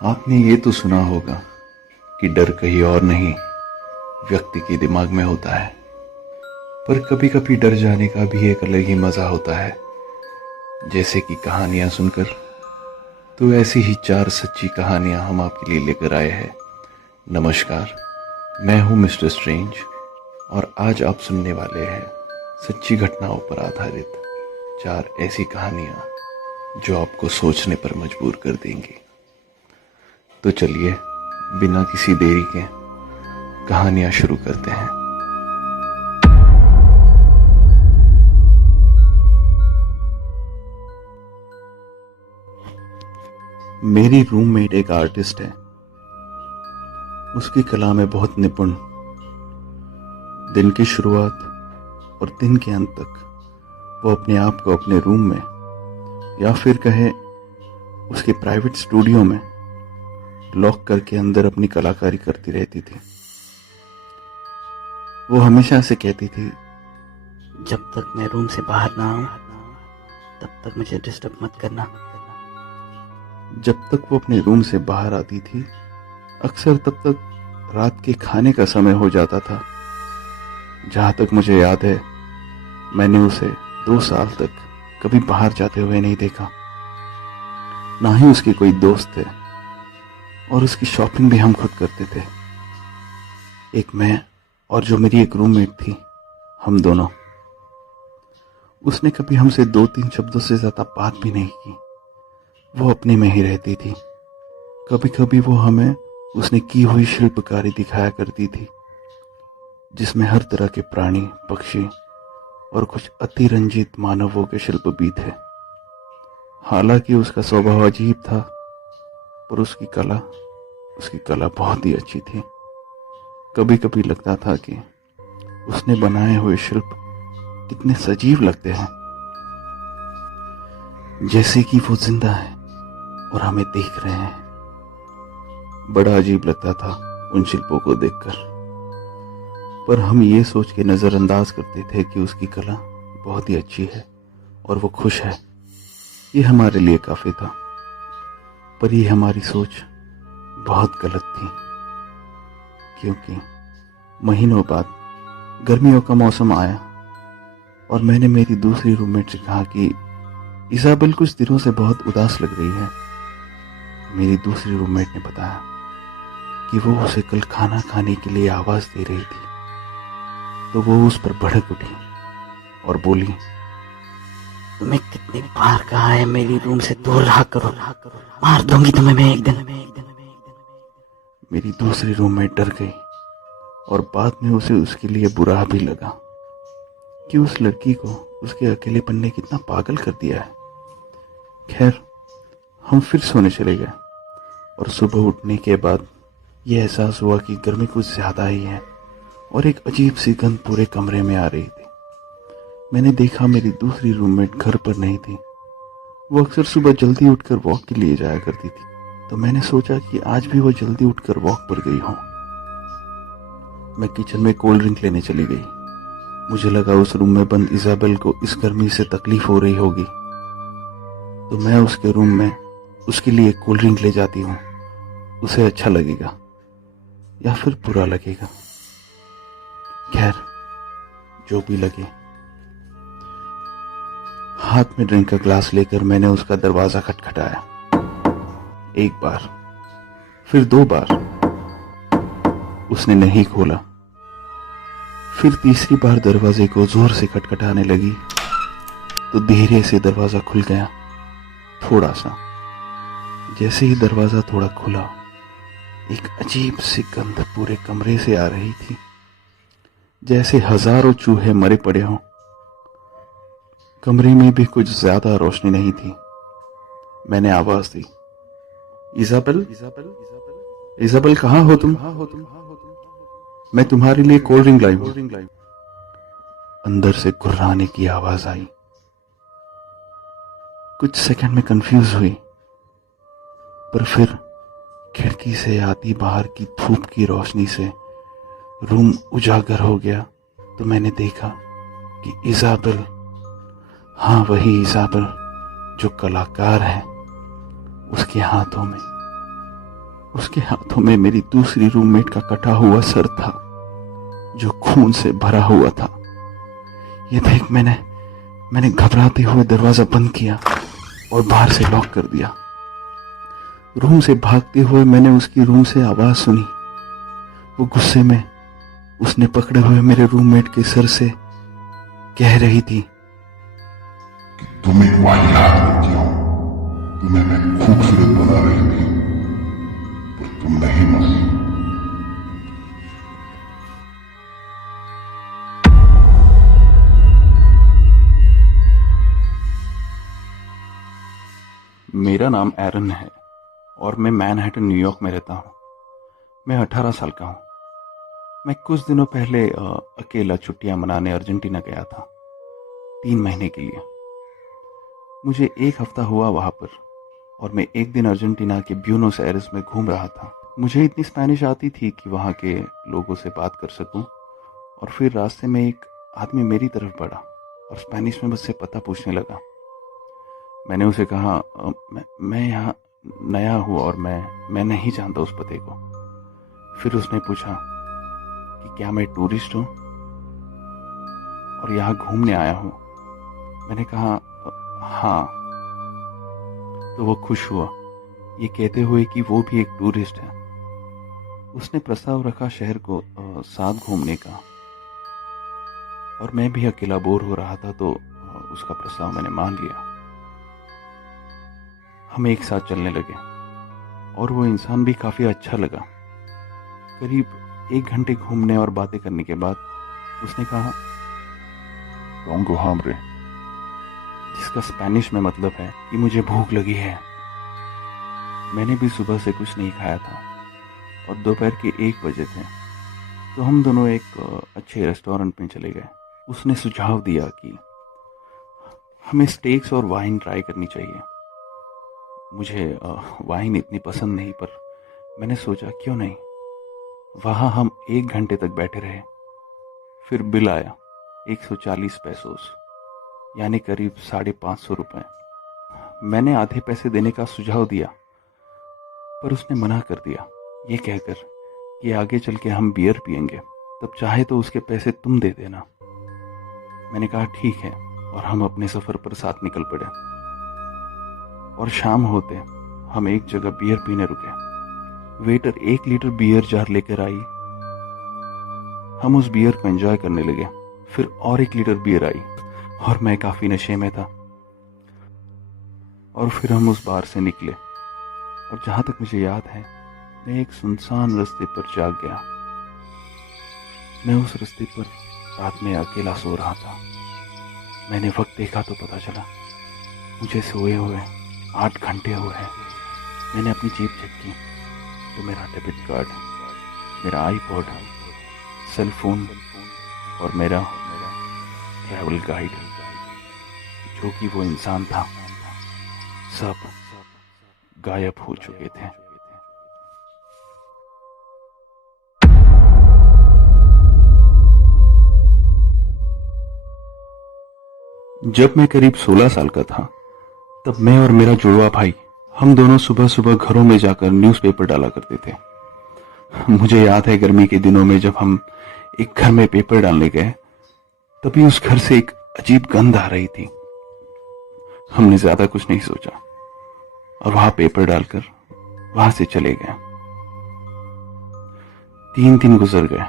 आपने ये तो सुना होगा कि डर कहीं और नहीं, व्यक्ति के दिमाग में होता है। पर कभी कभी डर जाने का भी एक अलग ही मजा होता है। जैसे कि कहानियां सुनकर, तो ऐसी ही 4 सच्ची कहानियां हम आपके लिए लेकर आए हैं। नमस्कार, मैं हूं मिस्टर स्ट्रेंज और आज आप सुनने वाले हैं सच्ची घटनाओं पर आधारित 4 ऐसी कहानियां जो आपको सोचने पर मजबूर कर देंगी। तो चलिए, बिना किसी देरी के कहानियां शुरू करते हैं। मेरी रूममेट एक आर्टिस्ट है। उसकी कला में बहुत निपुण। दिन की शुरुआत और दिन के अंत तक वो अपने आप को अपने रूम में या फिर कहे उसके प्राइवेट स्टूडियो में लॉक करके अंदर अपनी कलाकारी करती रहती थी। वो हमेशा से कहती थी, जब तक मैं रूम से बाहर ना आऊं तब तक मुझे डिस्टर्ब मत करना। जब तक वो अपने रूम से बाहर आती थी, अक्सर तब तक रात के खाने का समय हो जाता था। जहां तक मुझे याद है, मैंने उसे 2 साल तक कभी बाहर जाते हुए नहीं देखा। ना ही उसके कोई दोस्त थे और उसकी शॉपिंग भी हम खुद करते थे। एक मैं और जो मेरी एक रूममेट थी, हम दोनों। उसने कभी हमसे 2-3 शब्दों से ज्यादा बात भी नहीं की। वो अपने में ही रहती थी। कभी कभी वो हमें उसने की हुई शिल्पकारी दिखाया करती थी, जिसमें हर तरह के प्राणी, पक्षी और कुछ अतिरंजित मानवों के शिल्प भी थे। हालांकि उसका स्वभाव अजीब था, पर उसकी कला बहुत ही अच्छी थी। कभी कभी लगता था कि उसने बनाए हुए शिल्प कितने सजीव लगते हैं, जैसे कि वो जिंदा है और हमें देख रहे हैं। बड़ा अजीब लगता था उन शिल्पों को देखकर, पर हम ये सोच के नजरअंदाज करते थे कि उसकी कला बहुत ही अच्छी है और वो खुश है। ये हमारे लिए काफी था। पर ये हमारी सोच बहुत गलत थी, क्योंकि महीनों बाद गर्मियों का मौसम आया और मैंने मेरी दूसरी रूममेट से कहा कि इजाबेल कुछ दिनों से बहुत उदास लग रही है। मेरी दूसरी रूममेट ने बताया कि वो उसे कल खाना खाने के लिए आवाज दे रही थी। तो वो उस पर भड़क उठी और बोली, तुम्हें कितनी बार कहा है मेरी रूम से दूर रहा करो, मार दूंगी तुम्हें मैं एक दिन। मेरी दूसरी रूममेट डर गई और बाद में उसे उसके लिए बुरा भी लगा कि उस लड़की को उसके अकेलेपन ने कितना पागल कर दिया है। खैर, हम फिर सोने चले गए और सुबह उठने के बाद यह एहसास हुआ कि गर्मी कुछ ज्यादा ही है और एक अजीब सी गंध पूरे कमरे में आ रही थी। मैंने देखा मेरी दूसरी रूममेट घर पर नहीं थी। वो अक्सर सुबह जल्दी उठकर वॉक के लिए जाया करती थी, तो मैंने सोचा कि आज भी वो जल्दी उठकर वॉक पर गई हो। मैं किचन में कोल्ड ड्रिंक लेने चली गई। मुझे लगा उस रूम में बंद इजाबेल को इस गर्मी से तकलीफ हो रही होगी, तो मैं उसके रूम में उसके लिए कोल्ड ड्रिंक ले जाती हूँ। उसे अच्छा लगेगा या फिर बुरा लगेगा, खैर जो भी लगे। हाथ में ड्रिंक का ग्लास लेकर मैंने उसका दरवाजा खटखटाया। 1 बार, फिर 2 बार। उसने नहीं खोला। फिर तीसरी बार दरवाजे को जोर से खटखटाने लगी तो धीरे से दरवाजा खुल गया, थोड़ा सा। जैसे ही दरवाजा थोड़ा खुला, एक अजीब सी गंध पूरे कमरे से आ रही थी, जैसे हजारों चूहे मरे पड़े हों। कमरे में भी कुछ ज्यादा रोशनी नहीं थी। मैंने आवाज दी, इजाबेल, इजाबेल, कहाँ हो तुम? मैं तुम्हारे लिए कोल्ड ड्रिंक लाई हूं। अंदर से गुर्राने की आवाज आई। कुछ सेकंड में कंफ्यूज हुई, पर फिर खिड़की से आती बाहर की धूप की रोशनी से रूम उजागर हो गया। तो मैंने देखा कि इजाबेल, हाँ वही इजाबेल जो कलाकार है, उसके हाथों में उसके हाथों में मेरी दूसरी रूममेट का कटा हुआ सर था जो खून से भरा हुआ था। यह देख मैंने घबराते हुए दरवाजा बंद किया और बाहर से लॉक कर दिया। रूम से भागते हुए मैंने उसकी रूम से आवाज सुनी। वो गुस्से में उसने पकड़े हुए मेरे रूममेट के सर से कह रही थी, तुम एक वाहियात लड़की हो, तुम्हें मैं खूबसूरत बना रही थी पर तुम नहीं मानी। मेरा नाम एरन है और मैं मैनहट्टन न्यूयॉर्क में रहता हूँ। मैं 18 साल का हूँ। मैं कुछ दिनों पहले अकेला छुट्टियां मनाने अर्जेंटीना गया था 3 महीने के लिए। मुझे 1 हफ्ता हुआ वहां पर और मैं एक दिन अर्जेंटीना के ब्यूनोस एयर्स में घूम रहा था। मुझे इतनी स्पेनिश आती थी कि वहाँ के लोगों से बात कर सकूं। और फिर रास्ते में एक आदमी मेरी तरफ बढ़ा और स्पेनिश में मुझसे पता पूछने लगा। मैंने उसे कहा, मैं यहाँ नया हूँ और मैं नहीं जानता उस पते को। फिर उसने पूछा कि क्या मैं टूरिस्ट हूँ और यहाँ घूमने आया हूँ। मैंने कहा हाँ। तो वो खुश हुआ ये कहते हुए कि वो भी एक टूरिस्ट है। उसने प्रस्ताव रखा शहर को साथ घूमने का और मैं भी अकेला बोर हो रहा था तो उसका प्रस्ताव मैंने मान लिया। हम एक साथ चलने लगे और वो इंसान भी काफी अच्छा लगा। करीब 1 घंटे घूमने और बातें करने के बाद उसने कहा, टोंगो हामरे, जिसका स्पेनिश में मतलब है कि मुझे भूख लगी है। मैंने भी सुबह से कुछ नहीं खाया था और दोपहर के 1 बजे थे तो हम दोनों एक अच्छे रेस्टोरेंट में चले गए। उसने सुझाव दिया कि हमें स्टेक्स और वाइन ट्राई करनी चाहिए। मुझे वाइन इतनी पसंद नहीं पर मैंने सोचा क्यों नहीं। वहां हम 1 घंटे तक बैठे रहे। फिर बिल आया 140 पेसोस यानी करीब 550 रुपए। मैंने आधे पैसे देने का सुझाव दिया पर उसने मना कर दिया ये कहकर कि आगे चल के हम बियर पियेंगे, तब चाहे तो उसके पैसे तुम दे देना। मैंने कहा ठीक है और हम अपने सफर पर साथ निकल पड़े। और शाम होते हम एक जगह बियर पीने रुके। वेटर 1 लीटर बियर जार लेकर आई। हम उस बियर को एंजॉय करने लगे। फिर और 1 लीटर बियर आई और मैं काफी नशे में था। और फिर हम उस बार से निकले और जहां तक मुझे याद है मैं एक सुनसान रास्ते पर जाग गया। मैं उस रास्ते पर रात में अकेला सो रहा था। मैंने वक्त देखा तो पता चला मुझे सोए हुए 8 घंटे हुए हैं। मैंने अपनी जेब चेक की तो मेरा डेबिट कार्ड, मेरा आईपॉड, सेल फोन और मेरा ट्रैवल गाइड जो कि वो इंसान था, सब गायब हो चुके थे। जब मैं करीब 16 साल का था तब मैं और मेरा जुड़वा भाई हम दोनों सुबह सुबह घरों में जाकर न्यूज़पेपर डाला करते थे। मुझे याद है गर्मी के दिनों में जब हम एक घर में पेपर डालने गए तभी उस घर से एक अजीब गंध आ रही थी। हमने ज्यादा कुछ नहीं सोचा और वहां पेपर डालकर वहां से चले गए। 3 दिन गुजर गए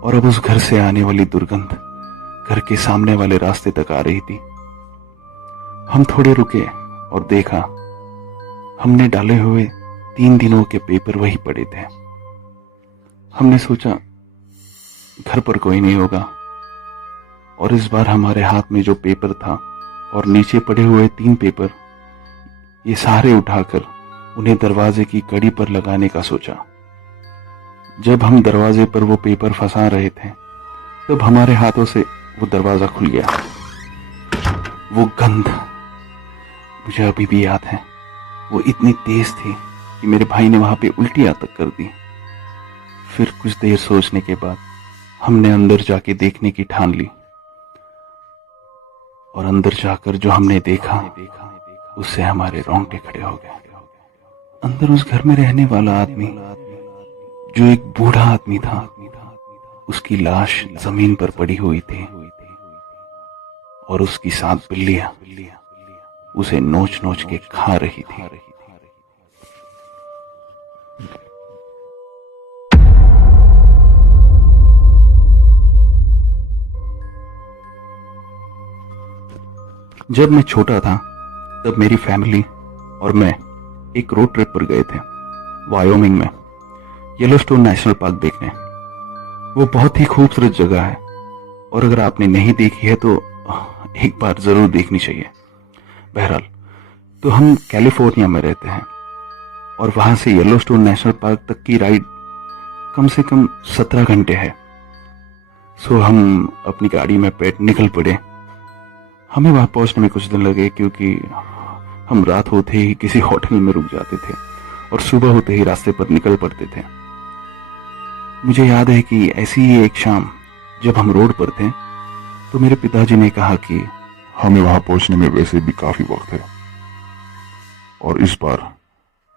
और अब उस घर से आने वाली दुर्गंध घर के सामने वाले रास्ते तक आ रही थी। हम थोड़े रुके और देखा हमने डाले हुए 3 दिनों के पेपर वही पड़े थे। हमने सोचा घर पर कोई नहीं होगा और इस बार हमारे हाथ में जो पेपर था और नीचे पड़े हुए 3 पेपर, ये सारे उठाकर उन्हें दरवाजे की कड़ी पर लगाने का सोचा। जब हम दरवाजे पर वो पेपर फंसा रहे थे तब हमारे हाथों से वो दरवाजा खुल गया। वो गंध मुझे अभी भी याद है। वो इतनी तेज थी कि मेरे भाई ने वहां पे उल्टियां तक कर दी। फिर कुछ देर सोचने के बाद हमने अंदर जाके देखने की ठान ली और अंदर जाकर जो हमने देखा उससे हमारे रोंगटे खड़े हो गए। अंदर उस घर में रहने वाला आदमी, जो एक बूढ़ा आदमी था, उसकी लाश जमीन पर पड़ी हुई थी और उसकी 7 बिल्लियां उसे नोच नोच के खा रही थी। जब मैं छोटा था तब मेरी फैमिली और मैं एक रोड ट्रिप पर गए थे वायोमिंग में, येलोस्टोन नेशनल पार्क देखने। वो बहुत ही खूबसूरत जगह है और अगर आपने नहीं देखी है तो एक बार जरूर देखनी चाहिए। बहरहाल, तो हम कैलिफोर्निया में रहते हैं और वहां से येलोस्टोन नेशनल पार्क तक की राइड कम से कम 17 घंटे है। सो हम अपनी गाड़ी में बैठ निकल पड़े। हमें वहां पहुंचने में कुछ दिन लगे क्योंकि हम रात होते ही किसी होटल में रुक जाते थे और सुबह होते ही रास्ते पर निकल पड़ते थे। मुझे याद है कि ऐसी ही एक शाम जब हम रोड पर थे तो मेरे पिताजी ने कहा कि हमें वहां पहुंचने में वैसे भी काफी वक्त है और इस बार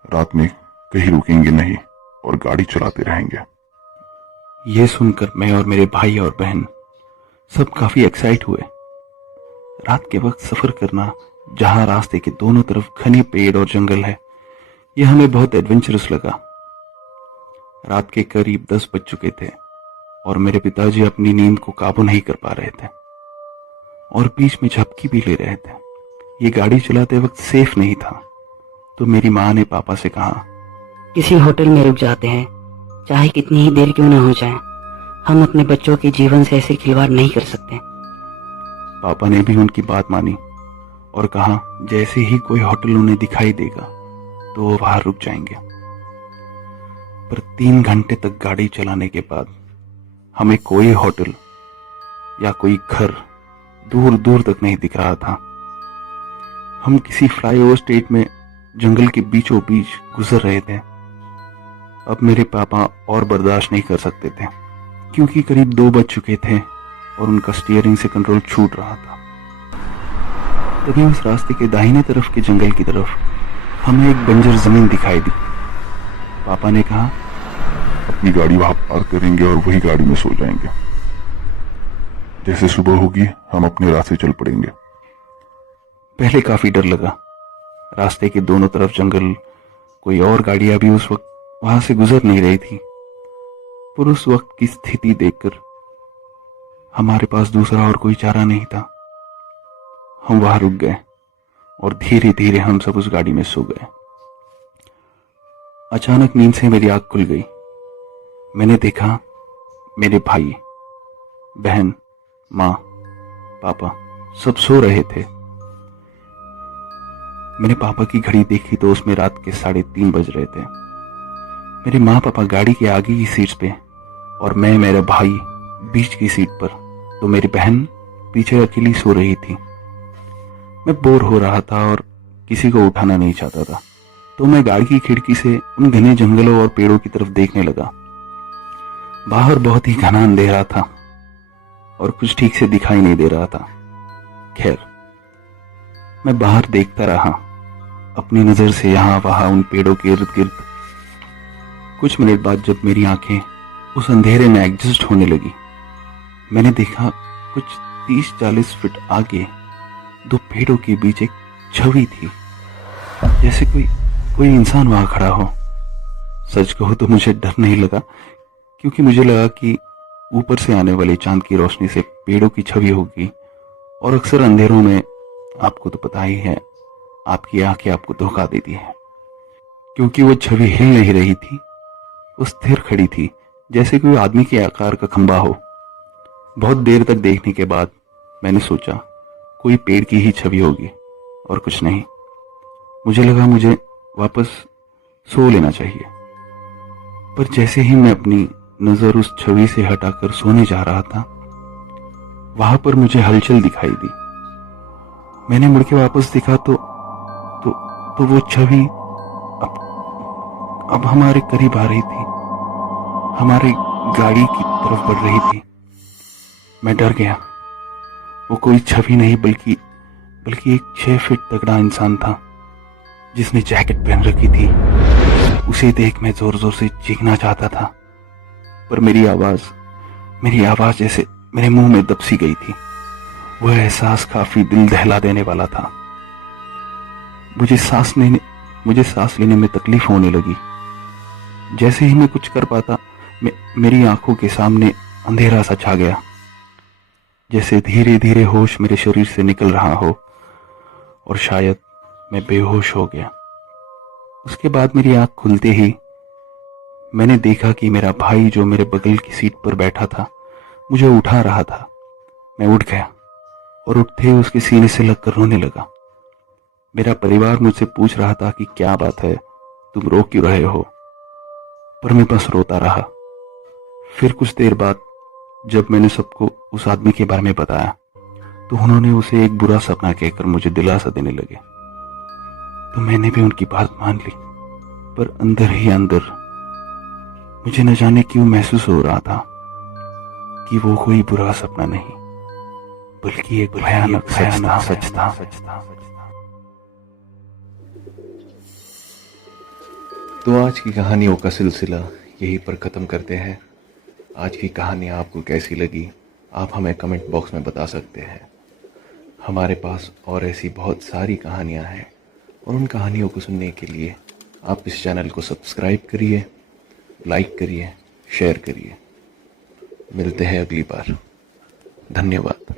रात में कहीं रुकेंगे नहीं और गाड़ी चलाते रहेंगे। ये सुनकर मैं और मेरे भाई और बहन सब काफी एक्साइट हुए। रात के वक्त सफर करना, जहां रास्ते के दोनों तरफ घने पेड़ और जंगल है, यह हमें बहुत एडवेंचरस लगा। रात के करीब 10 बज चुके थे और मेरे पिताजी अपनी नींद को काबू नहीं कर पा रहे थे और बीच में झपकी भी ले रहे थे। ये गाड़ी चलाते वक्त सेफ नहीं था, तो मेरी माँ ने पापा से कहा, किसी होटल में रुक जाते हैं, चाहे कितनी ही देर क्यों न हो जाए। हम अपने बच्चों के जीवन से ऐसे खिलवाड़ नहीं कर सकते। पापा ने भी उनकी बात मानी और कहा जैसे ही कोई होटल उन्हें दिखाई देगा तो वो वहां रुक जाएंगे। पर 3 घंटे तक गाड़ी चलाने के बाद हमें कोई होटल या कोई घर दूर दूर तक नहीं दिख रहा था। हम किसी फ्लाईओवर स्टेट में जंगल के बीचों बीच गुजर रहे थे। अब मेरे पापा और बर्दाश्त नहीं कर सकते थे क्योंकि करीब 2 बज चुके थे और उनका स्टीयरिंग से कंट्रोल छूट रहा था। तभी उस रास्ते के दाहिने तरफ के जंगल की तरफ हमें एक बंजर जमीन दिखाई दी। पापा ने कहा, अपनी गाड़ी वहां पार्क करेंगे और वही गाड़ी में सो जाएंगे। जैसे सुबह होगी हम अपने रास्ते चल पड़ेंगे। पहले काफी डर लगा। रास्ते के दोनों तरफ जंगल, कोई और गाड़ियां भी उस वक्त वहां से गुजर नहीं रही थी। पर उस वक्त की स्थिति देखकर हमारे पास दूसरा और कोई चारा नहीं था। हम वहां रुक गए और धीरे धीरे हम सब उस गाड़ी में सो गए। अचानक नींद से मेरी आंख खुल गई। मैंने देखा मेरे भाई, बहन, माँ, पापा सब सो रहे थे। मैंने पापा की घड़ी देखी तो उसमें रात के 3:30 बज रहे थे। मेरे माँ पापा गाड़ी के आगे की सीट पे और मैं, मेरा भाई बीच की सीट पर, तो मेरी बहन पीछे अकेली सो रही थी। मैं बोर हो रहा था और किसी को उठाना नहीं चाहता था, तो मैं गाड़ी की खिड़की से उन घने जंगलों और पेड़ों की तरफ देखने लगा। बाहर बहुत ही घना अंधेरा था और कुछ ठीक से दिखाई नहीं दे रहा था। खैर, मैं बाहर देखता रहा अपनी नजर से यहां वहां उन पेड़ों के इर्द गिर्द। कुछ मिनट बाद जब मेरी आंखें उस अंधेरे में एडजस्ट होने लगी, मैंने देखा कुछ 30-40 फीट आगे 2 पेड़ों के बीच एक छवि थी, जैसे कोई इंसान वहां खड़ा हो। सच कहूं तो मुझे डर नहीं लगा क्योंकि मुझे लगा कि ऊपर से आने वाले चांद की रोशनी से पेड़ों की छवि होगी और अक्सर अंधेरों में आपको तो पता ही है, आपकी आंखें आपको धोखा देती है। क्योंकि वो छवि हिल नहीं रही थी, वो स्थिर खड़ी थी जैसे कोई आदमी के आकार का खंबा हो। बहुत देर तक देखने के बाद मैंने सोचा कोई पेड़ की ही छवि होगी और कुछ नहीं। मुझे लगा मुझे वापस सो लेना चाहिए। पर जैसे ही मैं अपनी नजर उस छवि से हटाकर सोने जा रहा था, वहां पर मुझे हलचल दिखाई दी। मैंने मुड़ के वापस देखा तो वो छवि अब हमारे करीब आ रही थी, हमारी गाड़ी की तरफ बढ़ रही थी। मैं डर गया। वो कोई छवि नहीं बल्कि एक 6 फीट तगड़ा इंसान था जिसने जैकेट पहन रखी थी उसे देख मैं जोर जोर से चीखना चाहता था, पर मेरी आवाज जैसे मेरे मुंह में दब सी गई थी। वह एहसास काफी दिल दहला देने वाला था। मुझे सांस लेने में तकलीफ होने लगी। जैसे ही मैं कुछ कर पाता, मेरी आंखों के सामने अंधेरा सा छा गया, जैसे धीरे धीरे होश मेरे शरीर से निकल रहा हो, और शायद मैं बेहोश हो गया। उसके बाद मेरी आंख खुलते ही मैंने देखा कि मेरा भाई जो मेरे बगल की सीट पर बैठा था मुझे उठा रहा था। मैं उठ गया और उठते ही उसके सीने से लगकर रोने लगा। मेरा परिवार मुझसे पूछ रहा था कि क्या बात है, तुम रो क्यों रहे हो, पर मैं बस रोता रहा। फिर कुछ देर बाद जब मैंने सबको उस आदमी के बारे में बताया तो उन्होंने उसे एक बुरा सपना कहकर मुझे दिलासा देने लगे। तो मैंने भी उनकी बात मान ली, पर अंदर ही अंदर मुझे न जाने क्यों महसूस हो रहा था कि वो कोई बुरा सपना नहीं बल्कि एक भयानक सच था। तो आज की कहानियों का सिलसिला यहीं पर ख़त्म करते हैं। आज की कहानी आपको कैसी लगी आप हमें कमेंट बॉक्स में बता सकते हैं। हमारे पास और ऐसी बहुत सारी कहानियां हैं और उन कहानियों को सुनने के लिए आप इस चैनल को सब्सक्राइब करिए, लाइक करिए, शेयर करिए। मिलते हैं अगली बार। धन्यवाद।